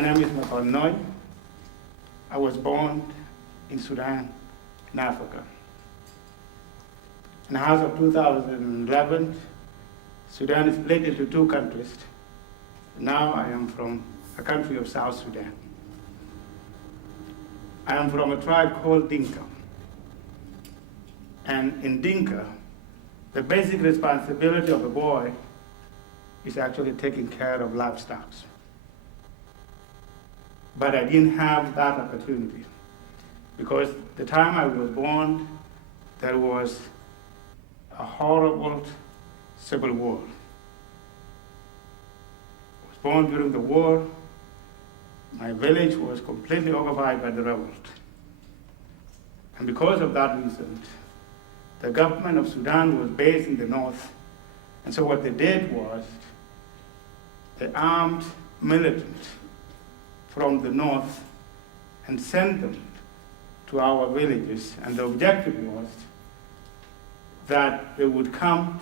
My name is Mathon Noi. I was born in Sudan, in Africa. And as of 2011, Sudan is split into two countries. Now I am from a country of South Sudan. I am from a tribe called Dinka. And in Dinka, the basic responsibility of a boy is actually taking care of livestock. But I didn't have that opportunity because the time I was born, there was a horrible civil war. I was born during the war. My village was completely occupied by the rebels. And because of that reason, the government of Sudan was based in the north. And so what they did was they armed militants from the north and sent them to our villages. And the objective was that they would come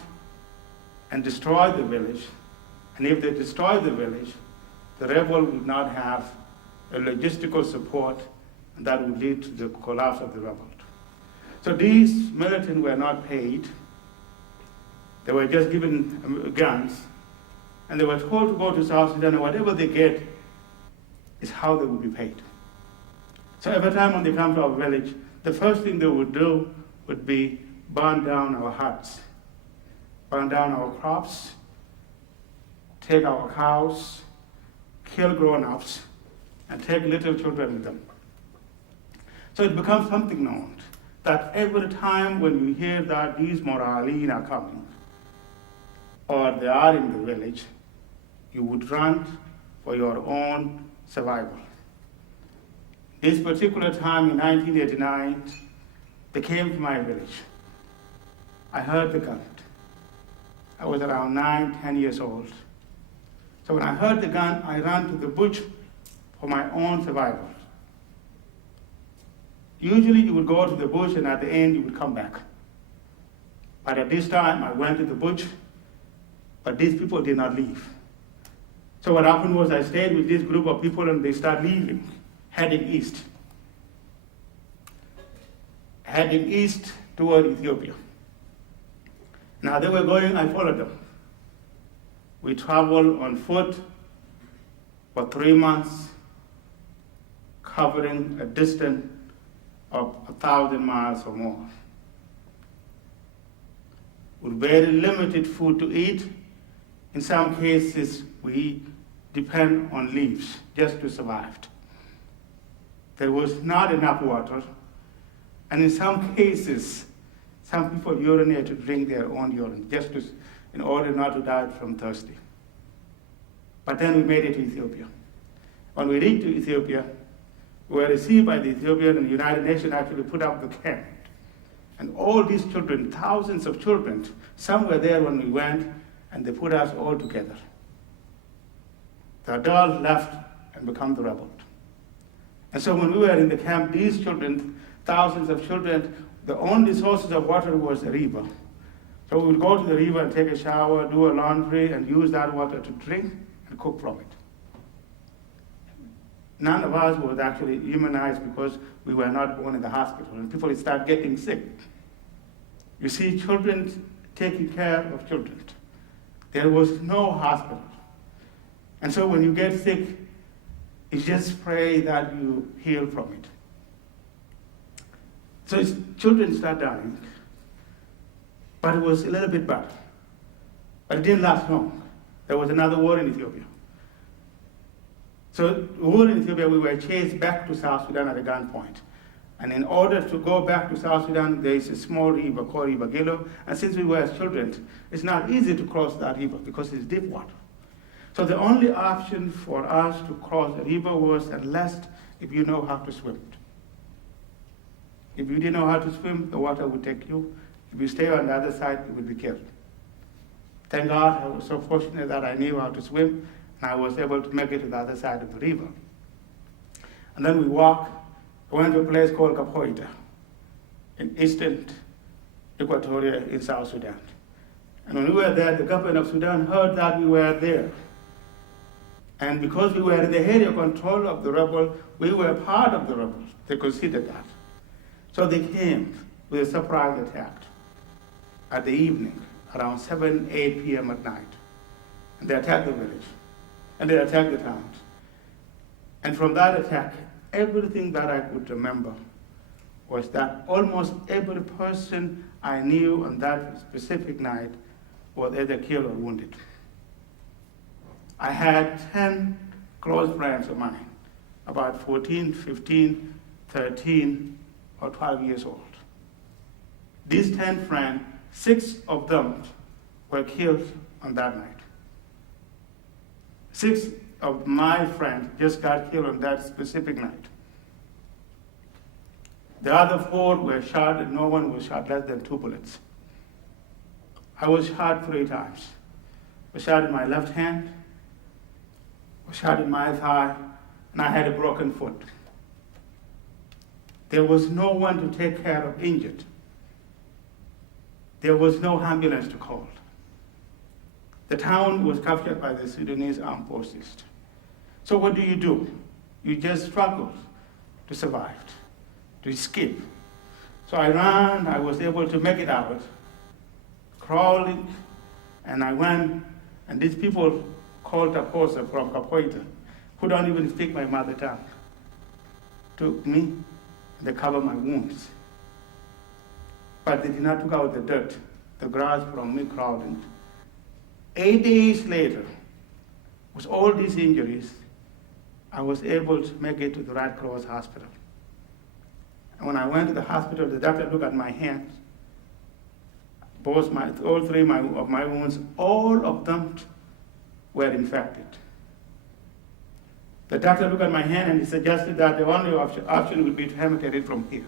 and destroy the village. And if they destroyed the village, the rebel would not have a logistical support, and that would lead to the collapse of the rebel. So these militants were not paid. They were just given guns, and they were told to go to South Sudan, and whatever they get is how they would be paid. So every time when they come to our village, the first thing they would do would be burn down our huts, burn down our crops, take our cows, kill grown-ups, and take little children with them. So it becomes something known that every time when you hear that these Moraline are coming, or they are in the village, you would run for your own survival. This particular time in 1989, they came to my village. I heard the gun. I was around 9, 10 years old. So when I heard the gun, I ran to the bush for my own survival. Usually you would go to the bush and at the end you would come back. But at this time I went to the bush, but these people did not leave. So what happened was I stayed with this group of people and they started leaving, heading east. Heading east toward Ethiopia. Now they were going, I followed them. We traveled on foot for 3 months, covering a distance of 1,000 miles or more. With very limited food to eat. In some cases, we depend on leaves just to survive. There was not enough water, and in some cases, some people urinate to drink their own urine in order not to die from thirsty. But then we made it to Ethiopia. When we reached Ethiopia, we were received by the Ethiopian, and the United Nations actually put up the camp. And all these children, thousands of children, some were there when we went, and they put us all together. The adults left and became the rebels. And so when we were in the camp, these children, thousands of children, the only sources of water was a river. So we would go to the river and take a shower, do a laundry, and use that water to drink and cook from it. None of us was actually immunized because we were not born in the hospital, and people start getting sick. You see, children taking care of children. There was no hospital. And so when you get sick, you just pray that you heal from it. So children start dying, but it was a little bit bad. But it didn't last long. There was another war in Ethiopia. So the war in Ethiopia, we were chased back to South Sudan at a gunpoint. And in order to go back to South Sudan, there is a small river called River Gilo. And since we were children, it's not easy to cross that river because it's deep water. So the only option for us to cross the river was unless if you know how to swim. If you didn't know how to swim, the water would take you. If you stay on the other side, you would be killed. Thank God, I was so fortunate that I knew how to swim, and I was able to make it to the other side of the river. And then we walked. I went to a place called Kapoita in eastern Equatoria in South Sudan. And when we were there, the government of Sudan heard that we were there. And because we were in the area control of the rebel, we were part of the rebels. They considered that. So they came with a surprise attack at the evening, around 7, 8 p.m. at night. And they attacked the village. And they attacked the towns. And from that attack, everything that I could remember was that almost every person I knew on that specific night was either killed or wounded. I had 10 close friends of mine, about 14, 15, 13, or 12 years old. These 10 friends, 6 of them were killed on that night. 6 of my friends just got killed on that specific night. The other 4 were shot, and no one was shot less than 2 bullets. I was shot 3 times. I was shot in my left hand, I was shot in my thigh, and I had a broken foot. There was no one to take care of injured. There was no ambulance to call. The town was captured by the Sudanese armed forces. So what do? You just struggle to survive, to escape. So I ran, I was able to make it out, crawling, and I went, and these people called a poster from Capoeira, who don't even speak my mother tongue, took me, and they covered my wounds. But they did not take out the dirt, the grass from me crawling. 8 days later, with all these injuries, I was able to make it to the Red Cross hospital. And when I went to the hospital, the doctor looked at my hands, all 3 of my wounds, all of them were infected. The doctor looked at my hand and he suggested that the only option would be to amputate it from here.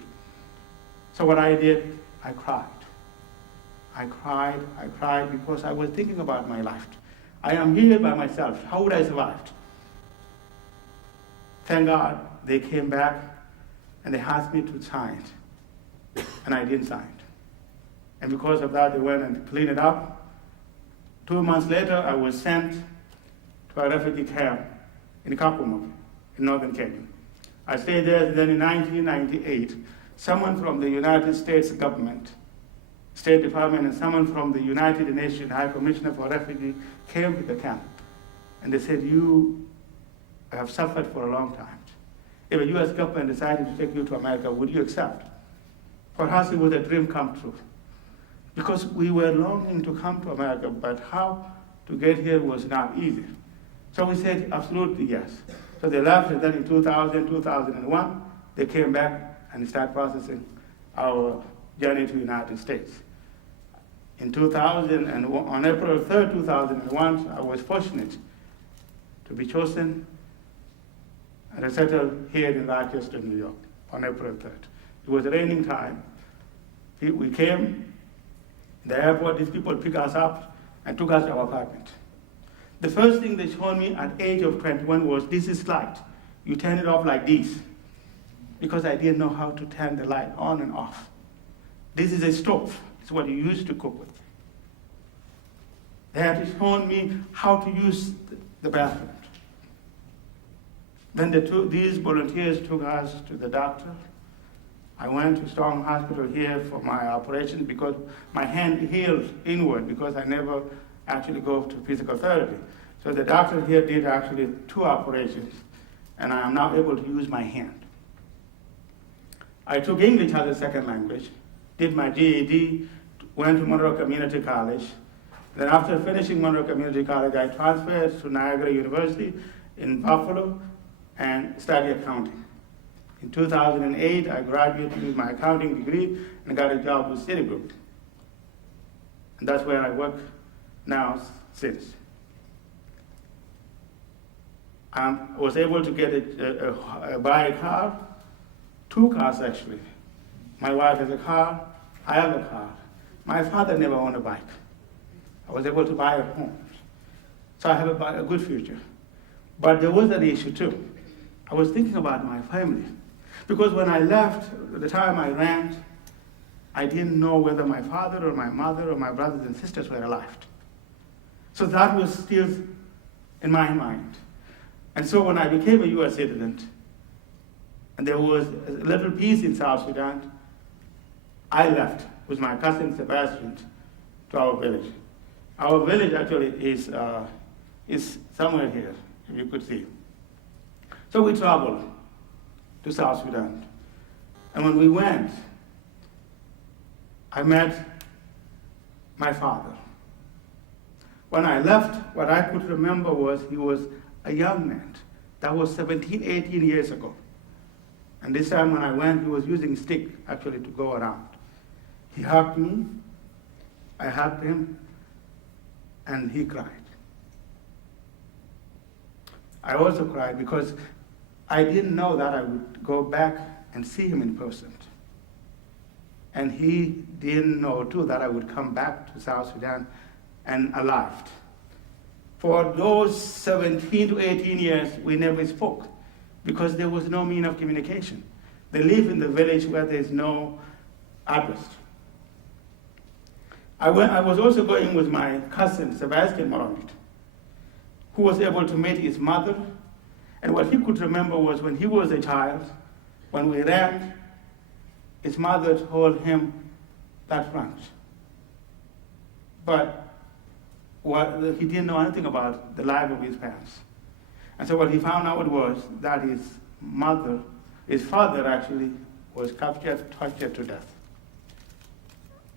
So what I did, I cried. I cried because I was thinking about my life. I am here by myself. How would I survive? Thank God they came back and they asked me to sign it. And I didn't sign it. And because of that, they went and cleaned it up. 2 months later, I was sent to a refugee camp in Kakuma, in northern Kenya. I stayed there. Then in 1998, someone from the United States government, State Department, and someone from the United Nations High Commissioner for Refugees came to the camp. And they said, you have suffered for a long time. If the US government decided to take you to America, would you accept? For us, it was a dream come true. Because we were longing to come to America, but how to get here was not easy. So we said, absolutely yes. So they left, and then in 2000, 2001, they came back and started processing our journey to the United States. In 2000, and on April 3rd, 2001, I was fortunate to be chosen and I settled here in Rochester, New York, on April 3rd. It was a raining time. We came, in the airport, these people picked us up and took us to our apartment. The first thing they showed me at the age of 21 was, this is light. You turn it off like this. Because I didn't know how to turn the light on and off. This is a stove. It's what you use to cook with. They had shown me how to use the bathroom. Then these volunteers took us to the doctor. I went to Strong Hospital here for my operation because my hand healed inward because I never actually go to physical therapy. So the doctor here did actually 2 operations, and I am now able to use my hand. I took English as a second language, did my GED, went to Monroe Community College. Then after finishing Monroe Community College, I transferred to Niagara University in Buffalo and studied accounting. In 2008, I graduated with my accounting degree and got a job with Citigroup. And that's where I work now since. I was able to buy a car, 2 cars actually. My wife has a car, I have a car. My father never owned a bike. I was able to buy a home. So I have a good future. But there was an issue too. I was thinking about my family. Because when I left, the time I ran, I didn't know whether my father or my mother or my brothers and sisters were alive. So that was still in my mind. And so when I became a U.S. citizen, and there was a little peace in South Sudan, I left with my cousin Sebastian to our village. Our village actually is somewhere here, if you could see. So we traveled to South Sudan. And when we went, I met my father. When I left, what I could remember was he was a young man. That was 17, 18 years ago. And this time when I went, he was using a stick actually to go around. He hugged me, I hugged him, and he cried. I also cried because I didn't know that I would go back and see him in person. And he didn't know too that I would come back to South Sudan and alive. For those 17 to 18 years, we never spoke because there was no means of communication. They live in the village where there's no address. I was also going with my cousin, Sebastian Moromit, who was able to meet his mother. And what he could remember was when he was a child, when we ran, his mother told him that French. But he didn't know anything about the life of his parents. And so what he found out was that his father actually was captured, tortured to death.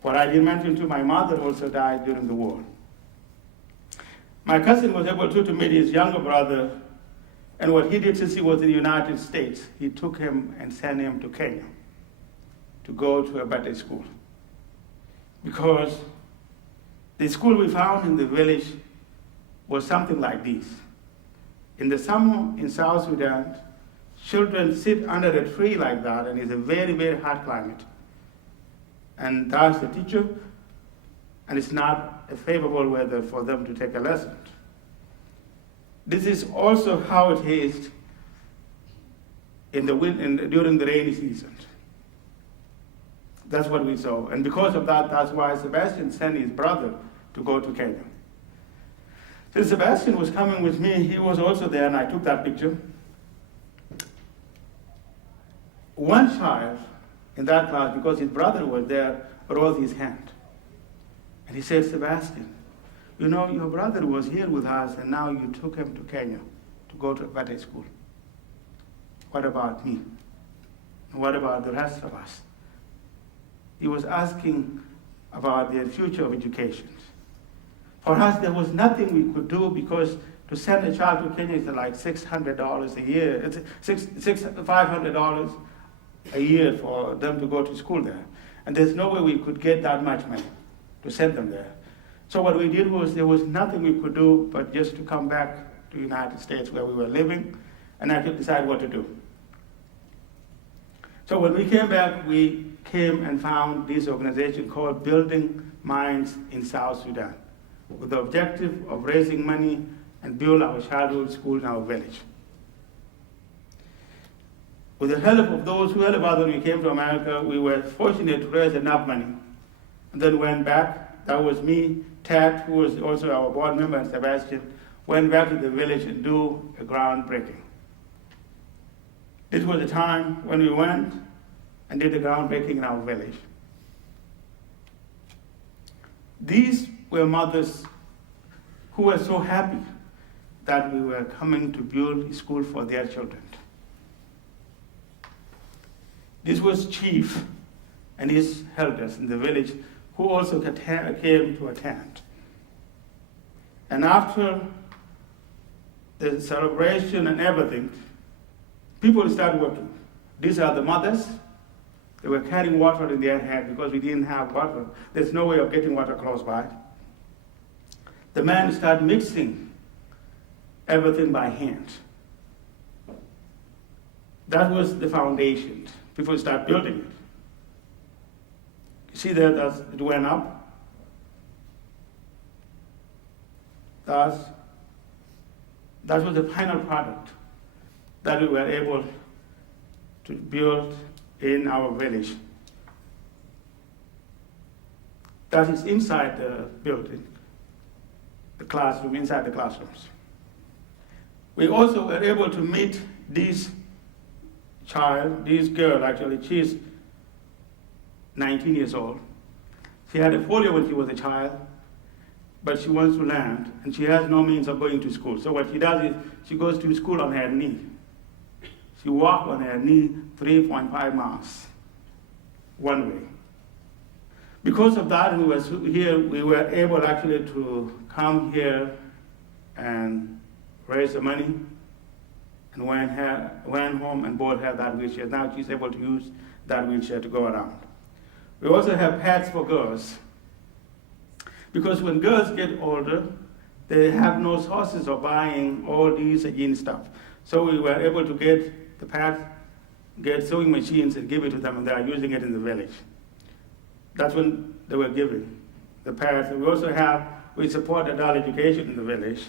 What I didn't mention too, my mother also died during the war. My cousin was able to meet his younger brother, and what he did since he was in the United States, he took him and sent him to Kenya to go to a better school. Because the school we found in the village was something like this. In the summer in South Sudan, children sit under a tree like that, and it's a very, very hard climate. And that's the teacher, and it's not a favorable weather for them to take a lesson. This is also how it is during the rainy season. That's what we saw. And because of that, that's why Sebastian sent his brother to go to Kenya. Since Sebastian was coming with me, he was also there, and I took that picture. One child in that class, because his brother was there, raised his hand. And he said, Sebastian, you know, your brother was here with us, and now you took him to Kenya to go to a better school. What about me? What about the rest of us? He was asking about their future of education. For us, there was nothing we could do because to send a child to Kenya is like $600 a year. It's $500 a year for them to go to school there. And there's no way we could get that much money to send them there. So what we did was there was nothing we could do but just to come back to the United States where we were living and I could decide what to do. So when we came back, we came and found this organization called Building Minds in South Sudan with the objective of raising money and build our childhood school in our village. With the help of those who helped us when we came to America, we were fortunate to raise enough money and then went back. That was me, Ted, who was also our board member, and Sebastian, went back to the village and do a groundbreaking. This was the time when we went and did the groundbreaking in our village. These were mothers who were so happy that we were coming to build a school for their children. This was chief and his elders in the village who also came to attend. And after the celebration and everything, people started working. These are the mothers. They were carrying water in their hand because we didn't have water. There's no way of getting water close by. The men started mixing everything by hand. That was the foundation. People started building it. You see there, it went up. That was the final product that we were able to build in our village. That is inside the building, the classroom, inside the classrooms. We also were able to meet this girl actually, she's 19 years old. She had a polio when she was a child, but she wants to learn, and she has no means of going to school. So what she does is she goes to school on her knee. She walks on her knee 3.5 miles, one way. Because of that, we were able actually to come here and raise the money, and went home and bought her that wheelchair. Now she's able to use that wheelchair to go around. We also have pads for girls, because when girls get older, they have no sources of buying all these hygiene stuff. So we were able to get the pads, get sewing machines and give it to them, and they are using it in the village. That's when they were given the pads. And we support adult education in the village.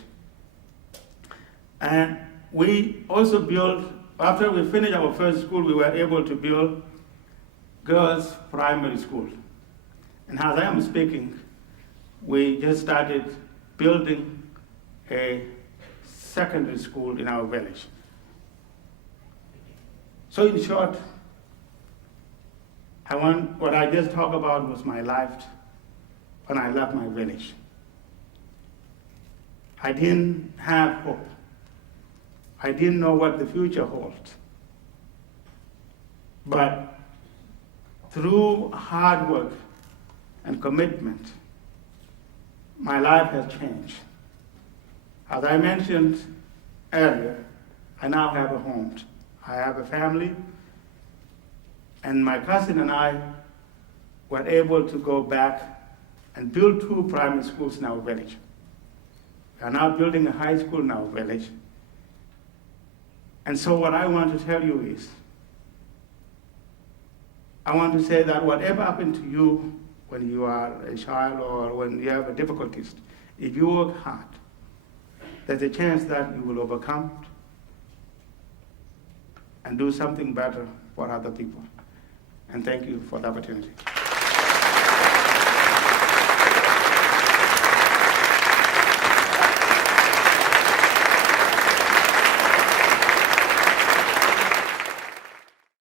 And we also built, after we finished our first school, we were able to build girls' primary school. And as I am speaking, we just started building a secondary school in our village. So in short, what I just talked about was my life when I left my village. I didn't have hope. I didn't know what the future holds. But through hard work and commitment, my life has changed. As I mentioned earlier, I now have a home. I have a family, and my cousin and I were able to go back and build 2 primary schools in our village. We are now building a high school in our village. And so what I want to tell you is, I want to say that whatever happened to you when you are a child or when you have difficulties, if you work hard, there's a chance that you will overcome and do something better for other people. And thank you for the opportunity.